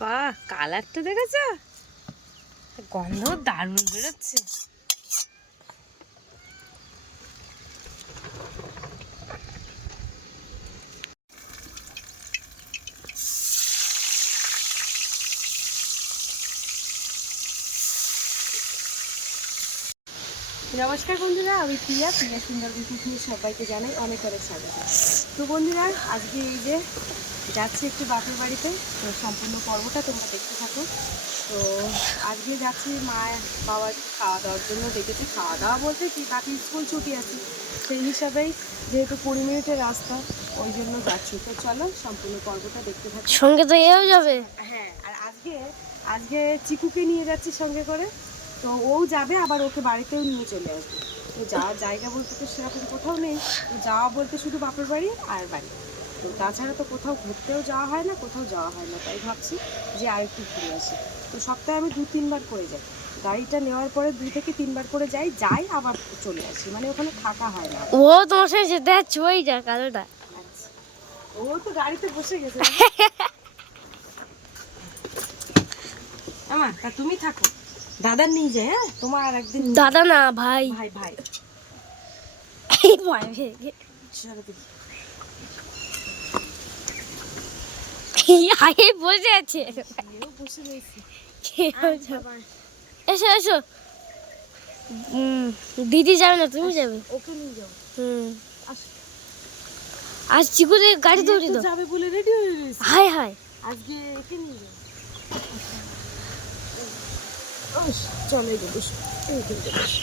বাহ, কালারটা দেখেছ? গন্ধ দারুণ বেরোচ্ছে। নমস্কার বন্ধুরা, আমি প্রিয়া সুন্দর বিকুশনি সবাইকে জানাই অনেক অনেক স্বাগত। তো বন্ধুরা, আজকে এই যে যাচ্ছি একটু বাপের বাড়িতে, তো সম্পূর্ণ পর্বটা তোমরা দেখতে থাকো। তো আজকে যাচ্ছি মা বাবা খাওয়া দাওয়ার জন্য ডেকেছে। খাওয়া দাওয়া বলতে কি, বাকি স্কুল ছুটি আছে, সেই হিসাবেই যেহেতু 20 মিনিটের রাস্তা, ওই জন্য যাচ্ছি। তো চলো সম্পূর্ণ পর্বটা দেখতে থাকো। সঙ্গে তো এও যাবে। হ্যাঁ, আর আজকে চিকুকে নিয়ে যাচ্ছি সঙ্গে করে। তো ও যাবে, আবার ওকে বাড়িতেও নিয়ে চলে আসবে। তো যাওয়ার জায়গা বলতে তো সেরকম কোথাও নেই। তো যাওয়া বলতে শুধু বাপের বাড়ি আর বাড়ি। তো তাছাড়া তো কোথাও ঘুরতেও যাওয়া হয় না, কোথাও যাওয়া হয় না। তাই ভাবছি যে আর একটু ঘুরে আসি। তো সপ্তাহে আমি 2-3 বার করে যাই। গাড়িটা নেওয়ার পরে 2 থেকে 3 বার করে যাই আবার চলে আসি, মানে ওখানে থাকা হয় না। ও তোমার সাথে যেতে যাচ্ছে, ওই যা কালোটা। আচ্ছা, ও তো গাড়িতে বসে গেছে। আমা, তা তুমি থাকো, দাদা নিয়ে যায়। হ্যাঁ, তোমার আর একদিন দাদা না, ভাই। ভাই ভাই ভয় পেয়ে গে। চলো দেখি। আগে বসে আছে। এও বসে রয়েছে। এসো এসো। দিদি যাবে না, তুমি যাবে? ওকে নিয়ে যাও। আজ চিকুদের গাড়ি দৌড়ি দাও। যাবে বলে রেডি হয়ে রয়েছে। High high. আজকে একে নিয়ে যাও। চলো এই বসো, এইখানে বসো।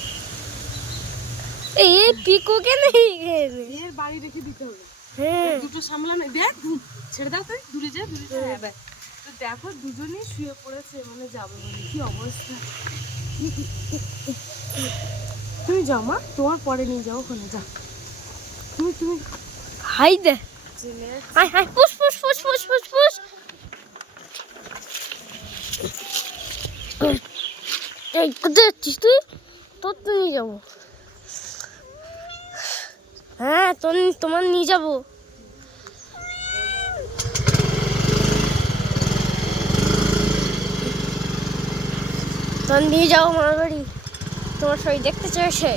এই পিকো কে নেই এর বাড়ি রেখে দিতে হবে। হ্যাঁ, দুটো সামলানো, দেখ ছেড়ে দাও, তুই দূরে যা, দূরে যা। হ্যাঁ, ব্যাস। তো দেখো দুজনেই শুয়ে পড়েছে, মানে যাবে বলে। কি অবস্থা। তুমি যাও মা, তোমার পরে নিয়ে যাও, ওখানে যাও। তুমি হাই দে। চলে high high, push push push push push push. এই কোথায় যাচ্ছিস তুই? তোর তো নিয়ে যাবো। হ্যাঁ, তোমার নিয়ে যাবো। তোমার নিয়ে যাবো মামার বাড়ি। তোমার সবাই দেখতে চেয়েছে।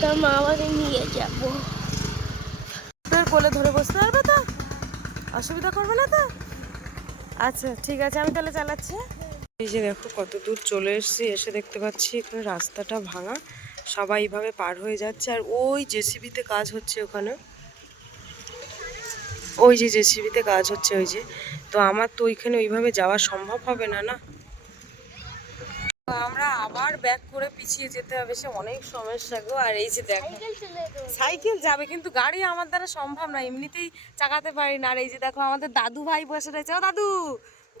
তোর মা আমাকে নিয়ে যাবো। তোর কোলে ধরে বসতে পারবে তো? অসুবিধা করবে না তো? আচ্ছা ঠিক আছে, আমি তাহলে চালাচ্ছি। এই যে দেখো কত দূর চলে এসেছি। এসে দেখতে পাচ্ছি এখানে রাস্তাটা ভাঙা, সবাই এইভাবে পার হয়ে যাচ্ছে। আর ওই জেসিবিতে কাজ হচ্ছে ওখানে, ওই যে জেসিবিতে কাজ হচ্ছে ওই যে। তো আমার তো ওইখানে ওইভাবে যাওয়া সম্ভব হবে না, না। তো আমরা আবার ব্যাক করে পিছিয়ে যেতে হবে, সে অনেক সমস্যা গো। আর এই যে দেখো সাইকেল যাবে, কিন্তু গাড়ি আমার দ্বারা সম্ভব না, এমনিতেই চাকাতে পারি না। আর এই যে দেখো আমাদের দাদু ভাই বসে রয়েছে। ও দাদু,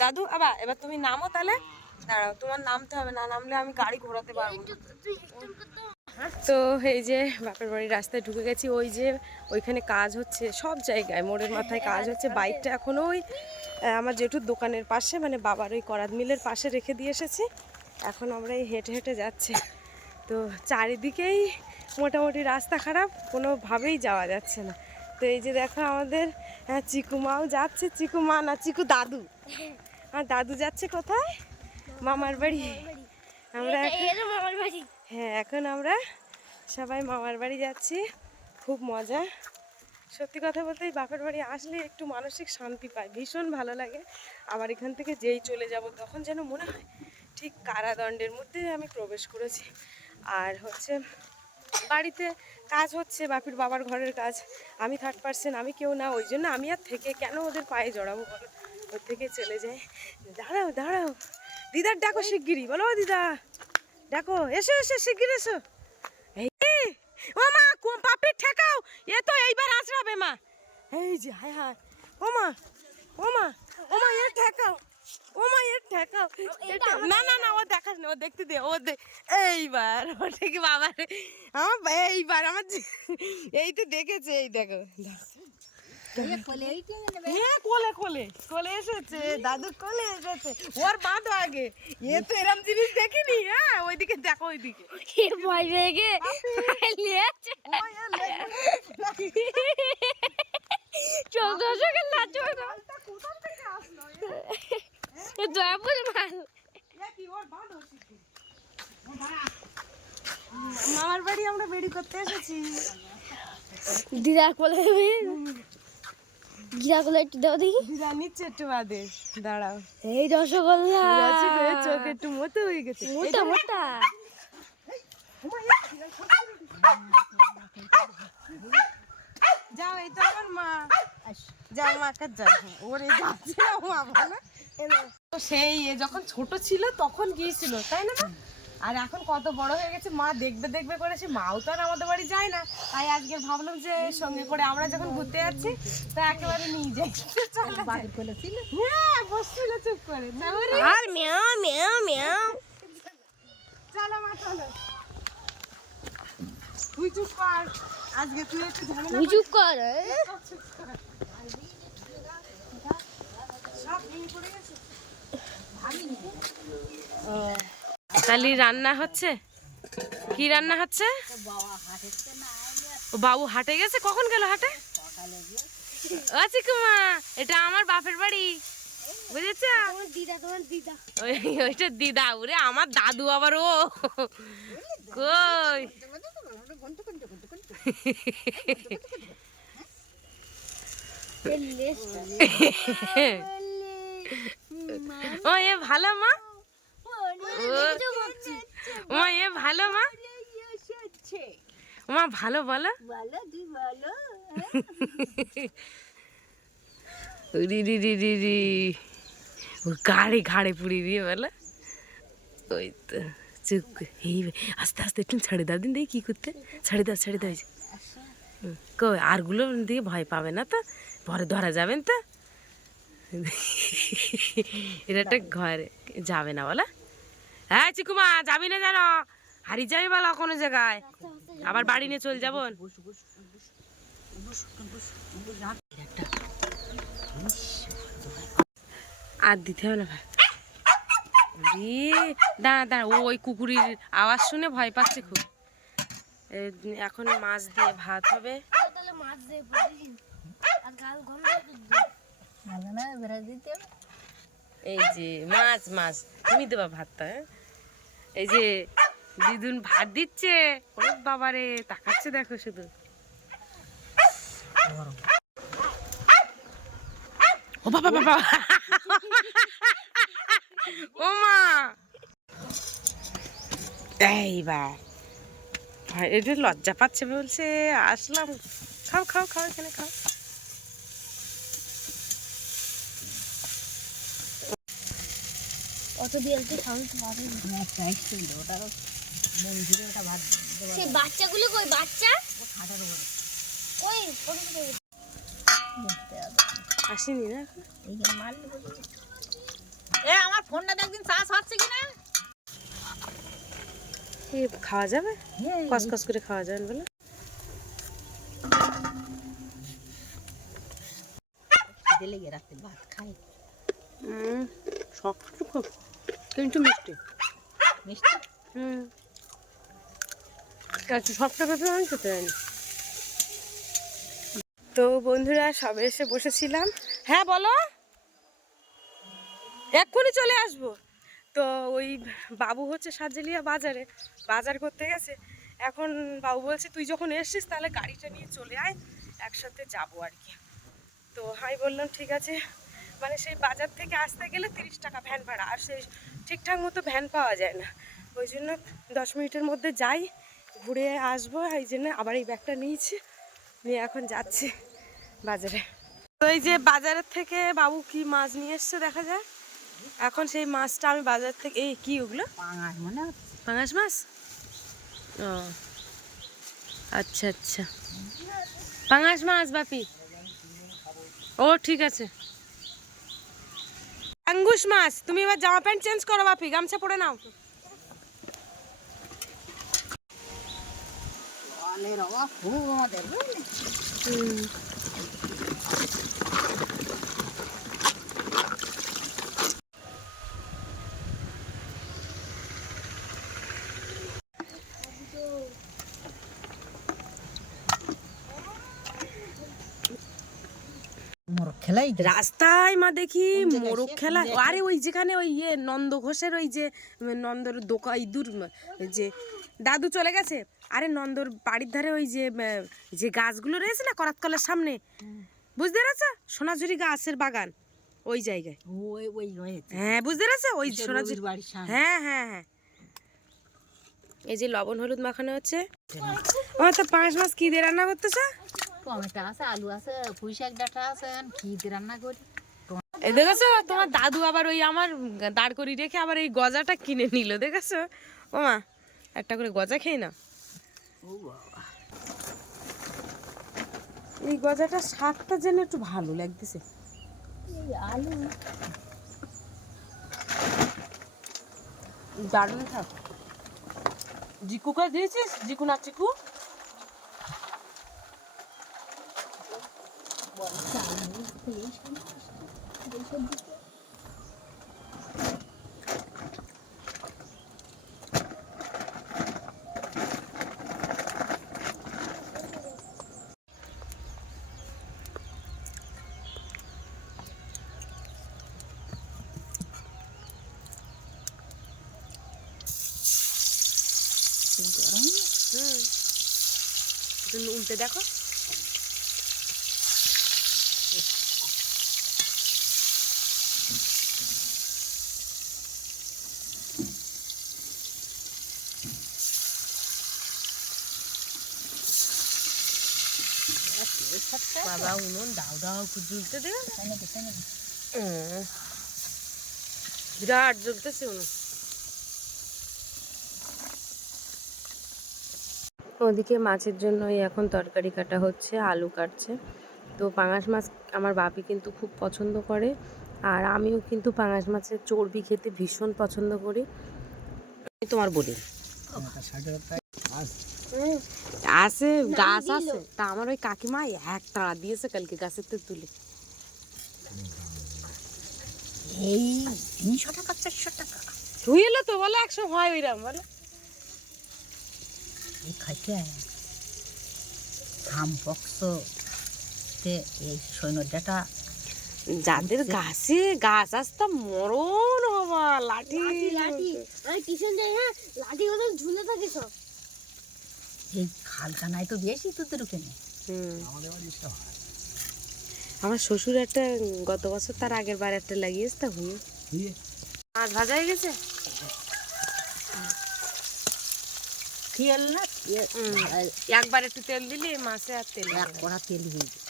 দাদু এবার তুমি নামো তাহলে। দাঁড়াও, তোমার নামতে হবে, না নামলে আমি গাড়ি ঘোরাতে পারবো না। তো এই যে বাপের বাড়ির রাস্তায় ঢুকে গেছি। ওই যে ওইখানে কাজ হচ্ছে, সব জায়গায় মোড়ের মাথায় কাজ হচ্ছে। বাইকটা এখনো ওই আমার জেঠুর দোকানের পাশে, মানে বাবার ওই করাত মিলের পাশে রেখে দিয়ে এসেছি। এখন আমরা এই হেঁটে হেঁটে যাচ্ছি। তো চারিদিকেই মোটামুটি রাস্তা খারাপ, কোনোভাবেই যাওয়া যাচ্ছে না। তো এই যে দেখো আমাদের চিকু মাও যাচ্ছে। চিকু মা না, চিকু দাদু। আর দাদু যাচ্ছে কোথায়? মামার বাড়ি। আমরা হ্যাঁ, এখন আমরা সবাই মামার বাড়ি যাচ্ছি। খুব মজা। সত্যি কথা বলতে এই বাপের বাড়ি আসলে একটু মানসিক শান্তি পাই, ভীষণ ভালো লাগে। আবার এখান থেকে যেই চলে যাব তখন যেন মনে হয় ঠিক কারাদণ্ডের মধ্যে আমি প্রবেশ করেছি। আর হচ্ছে বাড়িতে কাজ হচ্ছে, বাবার ঘরের কাজ। আমি থার্ড পার্সন, আমি কেউ না, ওই জন্য আমি আর থেকে কেন ওদের পায়ে জড়াবো বলো, ওর থেকে চলে যাই। দাঁড়াও দাঁড়াও, দিদার ডাকো শিগগিরি, বলো দিদা ডাকো, এসো এসো শিগগির এসো। ও মা, পাপড়ি ঠেকাও, এ তো এইবার আছড়াবে মা। এই যে হায় হায়, ও মা ও মা ও মা, এর ঠেকাও, ও মা এর ঠেকাও। না না না, ও দেখাস না, ও দেখতে দে, ও এইবার ওটা কি বাবা, এইবার আমার এই তো দেখেছে, এই দেখো। হ্যাঁ, কোলে কোলে কোলে এসেছে, দাদু কোলে এসেছে। ওর বাঁধো আগে, এ তো এরম জিনিস দেখিনি। হ্যাঁ, ওইদিকে দেখো, ওইদিকে ভয় পেয়ে গে চোদ্দ সকাল না চোদ্দ দয়াপুর মাল মামার বাড়ি আমরা বেড়ি করতে এসেছি। দিদা কোলে গিরা কোলে একটু দাও দেখি। দিদা নিচ্ছে একটু বাদে, দাঁড়াও। এই রসগোল্লা চোখ একটু মতো হয়ে গেছে। মোটা মোটা। যাও, এই তো আমার মা। যাও মা কাজ যাও। ওরে যাচ্ছে না মা বলে। তো সেই যখন ছোট ছিল তখন গিয়েছিল, তাই না মা? আর এখন কত বড় হয়ে গেছে, মা দেখবে দেখবে করেছে। মাও তো আর আমাদের বাড়ি যায় না, তাই আজকে ভাবলাম যে সঙ্গে করে আমরা যখন ঘুরতে যাচ্ছি তা একেবারে নিয়ে যাই। হ্যাঁ, বসছিল চুপ করে। আর মিয়াও মিয়াও মিয়াও। চলো মা চলো। তুই চুপ কর, আজকে তুই একটু ঝামেলা তুই চুপ কর। তাহলে রান্না হচ্ছে, কি রান্না হচ্ছে? ও বাবু হাটে গেছে। কখন গেল হাটে? আচ্ছা কুমা, এটা আমার বাপের বাড়ি, বুঝেছ? ওইটা দিদা। ওরে আমার দাদু আবার ও কই। ও এ ভালো মা, ও এ ভালো মা, মা ভালো বলো। ঘাড়ে ঘাড়ে পুড়ি দিয়ে বলো। ওই তো চুপ। এই আস্তে আস্তে একটু ছেড়ে দাও দিন, দেখি কি করতে। ছেড়ে দাও ছেড়ে দাও। কই আরগুলো দিয়ে ভয় পাবে না তো, পরে ধরা যাবেন তো। এটা একটা ঘরে যাবে না বলা। হ্যাঁ চিকুমা, যাবি না জানো, হারিয়ে যাবি বলো কোনো জায়গায়, আবার বাড়ি নিয়ে চলে যাবো। আর দিতে হবে না ভাই। দাঁড়া দাঁড়া, ওই কুকুরের আওয়াজ শুনে ভয় পাচ্ছে খুব। এখন মাছ দিয়ে ভাত হবে। এই যে মাছ মাছ তুমি দেবা ভাতটা। এই যে দিদুন ভাত দিচ্ছে। ওরে বাবারে, তাকাচ্ছে দেখো শুধু। ও বাবা বাবা, ও মা এইবার এটা লজ্জা পাচ্ছে বলছে আসলাম। খাও খাও খাও, এখানে খাও। অত দিয়ে তো খাওয়াতে পারি না। সেই বাচ্চাগুলো কই? বাচ্চা কই? আসেনি না আমার ফোনটা একদিন চার্জ হচ্ছে কিনা। খাওয়া যাবে, কসকস করে খাওয়া যাবে বলে। লেগে রাখতে ভাত খাই, শক্ত খুব কিন্তু মিষ্টি মিষ্টি। শক্ত পেঁপে আমি খেতে পারিনি। তো বন্ধুরা সবে এসে বসেছিলাম। হ্যাঁ বলো, এক্ষুনি চলে আসবো। তো ওই বাবু হচ্ছে সাজেলিয়া বাজারে বাজার করতে গেছে। এখন বাবু বলছে তুই যখন এসছিস তাহলে গাড়িটা নিয়ে চলে আয়, একসাথে যাবো আর কি। তো আমি বললাম ঠিক আছে। মানে সেই বাজার থেকে আসতে গেলে 30 টাকা ভ্যান ভাড়া, আর সেই ঠিকঠাক মতো ভ্যান পাওয়া যায় না। ওই জন্য 10 মিনিটের মধ্যে যাই, ঘুরে আসবো। এই জন্য আবার এই ব্যাগটা নিয়েছি, নিয়ে এখন যাচ্ছি বাজারে। তো এই যে বাজারের থেকে বাবু কি মাছ নিয়ে এসছে দেখা যায়। এখন সেই মাছটা আমি বাজার থেকে, এই কি ওগুলো মনে হচ্ছে পাঙাশ মাছ। ও আচ্ছা আচ্ছা, পাঙাশ মাছ বাপি। ও ঠিক আছে। আঙ্গুশ মাছ। তুমি এবার জামা প্যান্ট চেঞ্জ করো বাপি, গামছা পরে নাও। খেলাই রাস্তায় মা দেখি কোন জায়গায় মোরগ সে? খেলা। কোন জায়গায়? আরে ওই যেখানে ওই নন্দ ঘোষের ওই যে নন্দর দোকান দূর যে দাদু চলে গেছে। আরে নন্দর বাড়ির ধারে ওই যে যে গাছগুলো রয়েছে না করাতকলের সামনে, বুঝতে পেরেছো? সোনাঝুরি গাছের বাগান ওই জায়গায়। ওই ওই হয়েছে হ্যাঁ বুঝতে পেরেছো? ওই সে সোনাঝুরি রবির বাড়ির সামনে। হ্যাঁ হ্যাঁ হ্যাঁ। এই যে লবণ হলুদ মাখানো হচ্ছে। আমার তো 5 মাস কি দিয়ে রান্না করতেছে? টমেটো আছে, আলু আছে, পুঁই শাক ডাঁটা আছে, কি দিয়ে রান্না করি? এই দেখেছো তোমার দাদু আবার ওই আমার দাঁড় করি রেখে আবার এই গজাটা কিনে নিল, দেখেছো? ও মা, একটা করে গজা খেয়ে না। ও বাবা, এই গজাটা স্বাদটা যেন একটু ভালো লাগতেছে। এই আলু দারুণ থাক। জিকুকে দিয়েছিস? জিকু না চিকু? তুমি উল্টে দেখো। বাবা উনুন দাও দাও জ্বলতে দেবে না। বিরাট জ্বলতেছে উনুন। ওদিকে মাছের জন্য এখন তরকারি কাটা হচ্ছে, আলু কাটছে। তো পাঙাশ মাছ আমার বাপি কিন্তু খুব পছন্দ করে, আর আমিও কিন্তু পাঙাশ মাছের চর্বি খেতে ভীষণ পছন্দ করি। তোমার বলি আছে গাছ আছে, তা আমার ওই কাকিমা এক তাড়া দিয়েছে কালকে গাছের থেকে তুলে। এই 300 টাকা 400 টাকা ধুই এলো তো বলে 100 হয় ওইরকম বলে। এই খাইতে হাম পক্স তে এই সৈন্যটা যাদের গাছে গাছ আসতে মরণ হবা লাঠি লাঠি আমি টিউশন যাই হ্যাঁ লাঠি ওদের ঝুলে থাকে সব এই খালখানায় তো বেশি তোদের ওখানে আমার শ্বশুর একটা গত বছর তার আগের বার একটা লাগিয়েছে তা হুয়ে মাছ ভাজা হয়ে গেছে তেল না একবার একটু তেল দিলে মাছে আর তেল এক কড়া তেল হয়ে যায়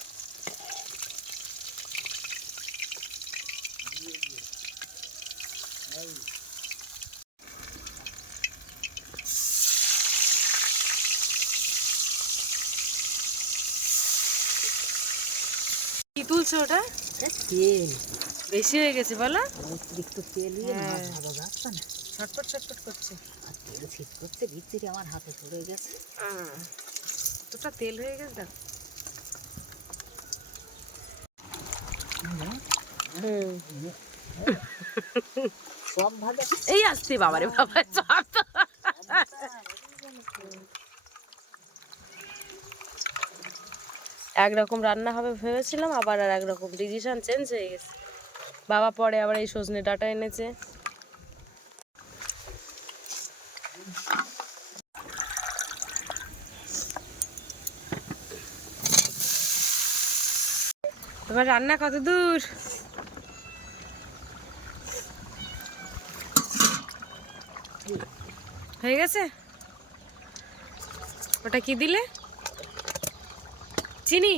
কি তুলছো ওটা? তেল বেশি হয়ে গেছে বলো? অতিরিক্ত তেল দিয়ে মাছ ভাজা যাচ্ছে না, ছটপট ছটপট করছে আর তেল শীত করছে ভিতরে আমার হাতে পড়ে গেছে। তোটা তেল হয়ে গেছে দেখ। সব ভাজা এই আসছে বাবারে বাবা সব তো। একরকম রান্না হবে ভেবেছিলাম, আবার আর একরকম ডিসিশন চেঞ্জ হয়ে গেছে। বাবা পরে আবার এই সজনে ডাঁটা এনেছে। তোমার রান্না কত দূর? হয়ে গেছে? ওটা কি দিলে? চিনি?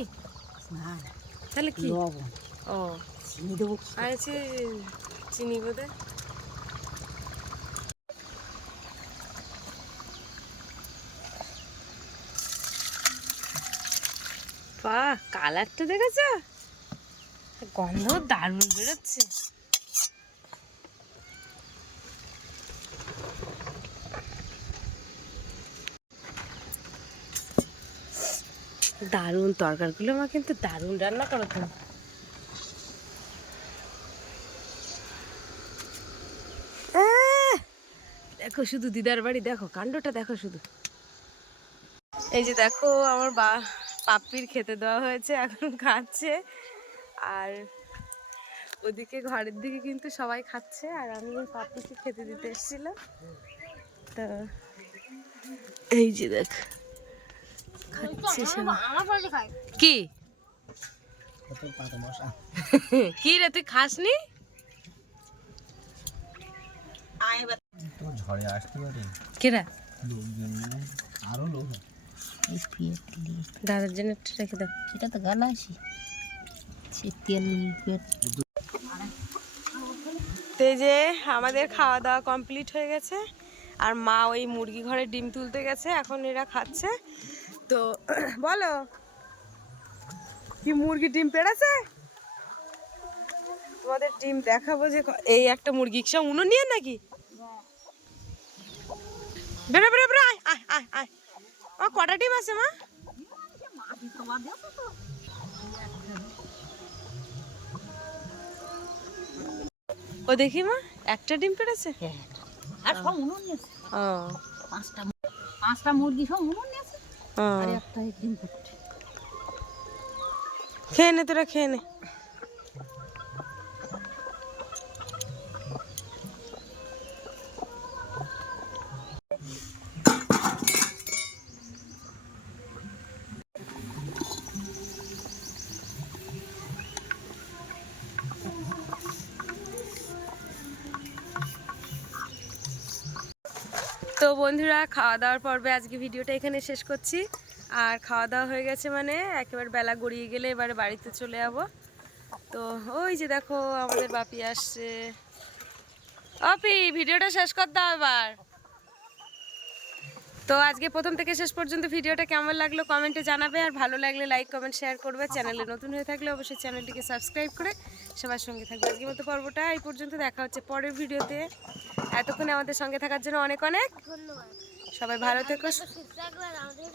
না না তাহলে কি? লবণ ও চিনি দেবো আছে চিনি বোধে। বাহ কালারটা দেখেছো? গন্ধ দারুণ বেরোচ্ছে। দারুণ তরকারিগুলো মা কিন্তু দারুণ রান্না করো তুমি। দেখো শুধু দিদার বাড়ি, দেখো কাণ্ডটা দেখো শুধু। এই যে দেখো আমার পাপ্পির খেতে দেওয়া হয়েছে, এখন খাচ্ছে। আর ওদিকে ঘরের দিকে কিন্তু সবাই খাচ্ছে, আর আমি ওই পাপ্পুকে খেতে দিতে এসেছিলাম। তো এই যে দেখ খাচ্ছে সবাই। কি কি রে তুই খাসনি? ঝড়ে আসতে পারে কেরা লোকজন, আরো লোক এই পেটলি দাদার জন্য একটু রেখে দাও। সেটা তো গালাসি সে তেল পেট তো এই যে আমাদের খাওয়া দাওয়া কমপ্লিট হয়ে গেছে, আর মা ওই মুরগি ঘরে ডিম তুলতে গেছে, এখন এরা খাচ্ছে। তো বলো কি মুরগি ডিম পেড়েছে? তোমাদের ডিম দেখাবো যে এই একটা মুরগি সব উনো নিয়ে নাকি বেরো বেরো বেরো, আয় আয় আয় আয়। আমার কটা ডিম আছে মা? ও দেখি মা একটা ডিম পেড়েছে। আর সব উনুন নিয়েছে ও পাঁচটা মুরগি সব উনুন নিয়েছে ও, আর একটা ডিম ফুটছে খেয়ে নে তোরা খেয়ে নে। তো বন্ধুরা, খাওয়া দাওয়ার পর্বে আজকে ভিডিওটা এখানে শেষ করছি। আর খাওয়া দাওয়া হয়ে গেছে মানে একেবারে বেলা গড়িয়ে গেলে এবারে বাড়িতে চলে যাবো। তো ওই যে দেখো আমাদের বাপি আসছে। অপি ভিডিওটা শেষ কর দাও এবার। তো আজকে প্রথম থেকে শেষ পর্যন্ত ভিডিওটা কেমন লাগলো কমেন্টে জানাবে, আর ভালো লাগলে লাইক কমেন্ট শেয়ার করবে। চ্যানেলে নতুন হয়ে থাকলে অবশ্যই চ্যানেলটিকে সাবস্ক্রাইব করে সবার সঙ্গে থাকবে। আজকের মতো পর্বটা এই পর্যন্ত, দেখা হচ্ছে পরের ভিডিওতে। এতক্ষণে আমাদের সঙ্গে থাকার জন্য অনেক অনেক ধন্যবাদ। সবাই ভালো থেকো। সুস্থ থাকবেন, আমাদের